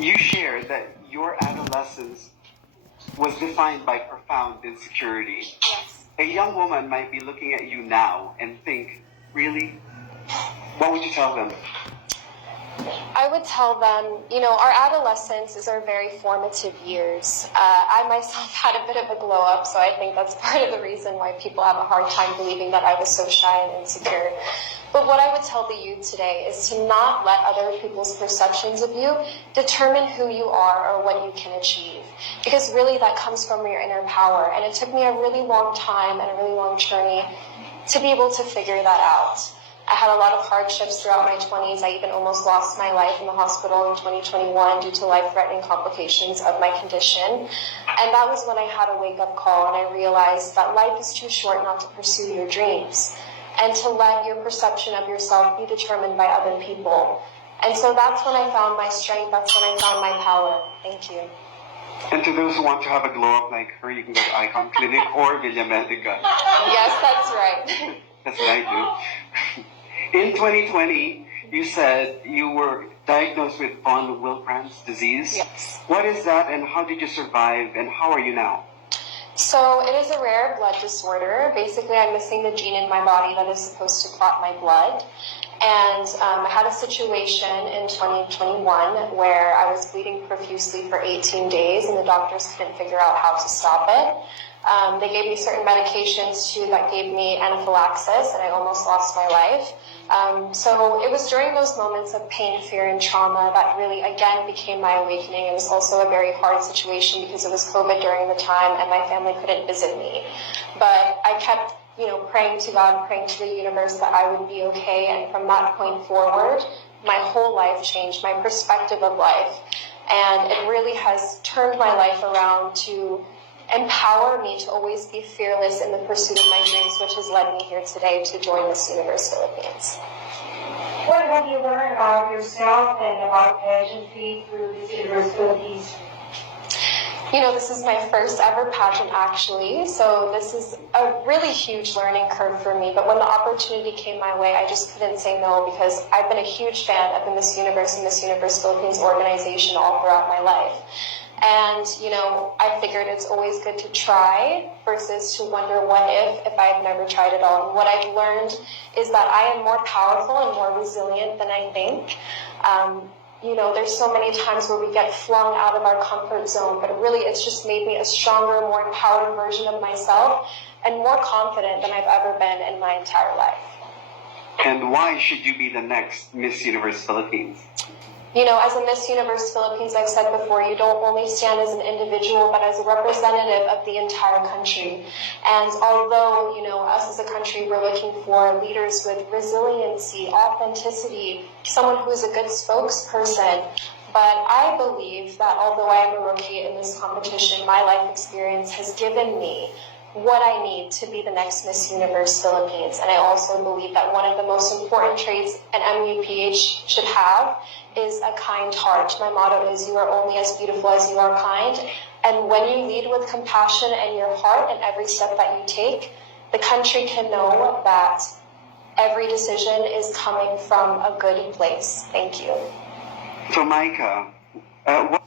You shared that your adolescence was defined by profound insecurity. Yes. A young woman might be looking at you now and think, really? What would you tell them? I would tell them, our adolescence is our very formative years. I myself had a bit of a glow up, so I think that's part of the reason why people have a hard time believing that I was so shy and insecure. But what I would tell the youth today is to not let other people's perceptions of you determine who you are or what you can achieve. Because really that comes from your inner power. And it took me a really long time and a really long journey to be able to figure that out. I had a lot of hardships throughout my 20s. I even almost lost my life in the hospital in 2021 due to life-threatening complications of my condition. And that was when I had a wake-up call, and I realized that life is too short not to pursue your dreams and to let your perception of yourself be determined by other people. And so that's when I found my strength. That's when I found my power. Thank you. And to those who want to have a glow up like her, you can go to Icon Clinic or Villa Medica. Yes, that's right. That's what I do. In 2020, you said you were diagnosed with von Willebrand's disease. Yes. What is that, and how did you survive, and how are you now? So it is a rare blood disorder. Basically, I'm missing the gene in my body that is supposed to clot my blood. And I had a situation in 2021 where I was bleeding profusely for 18 days, and the doctors couldn't figure out how to stop it. They gave me certain medications too that gave me anaphylaxis, and I almost lost my life. So it was during those moments of pain, fear, and trauma that really, again, became my awakening. It was also a very hard situation because it was COVID during the time, and my family couldn't visit me. But I kept, praying to God, praying to the universe that I would be okay. And from that point forward, my whole life changed, my perspective of life. And it really has turned my life around to empower me to always be fearless in the pursuit of my dreams, which has led me here today to join Miss Universe Philippines. What have you learned about yourself and about pageantry through Miss Universe Philippines? This is my first ever pageant, actually, so this is a really huge learning curve for me. But when the opportunity came my way, I just couldn't say no, because I've been a huge fan of the Miss Universe and Miss Universe Philippines organization all throughout my life. And, I figured it's always good to try versus to wonder what if I've never tried at all. And what I've learned is that I am more powerful and more resilient than I think. There's so many times where we get flung out of our comfort zone, but really it's just made me a stronger, more empowered version of myself and more confident than I've ever been in my entire life. And why should you be the next Miss Universe Philippines? As a Miss Universe Philippines, I've said before, you don't only stand as an individual, but as a representative of the entire country. And although, us as a country, we're looking for leaders with resiliency, authenticity, someone who is a good spokesperson. But I believe that although I am a rookie in this competition, my life experience has given me what I need to be the next Miss Universe Philippines. And I also believe that one of the most important traits an MUPH should have is a kind heart. My motto is, you are only as beautiful as you are kind. And when you lead with compassion and your heart in every step that you take, the country can know that every decision is coming from a good place. Thank you. So, Micah, what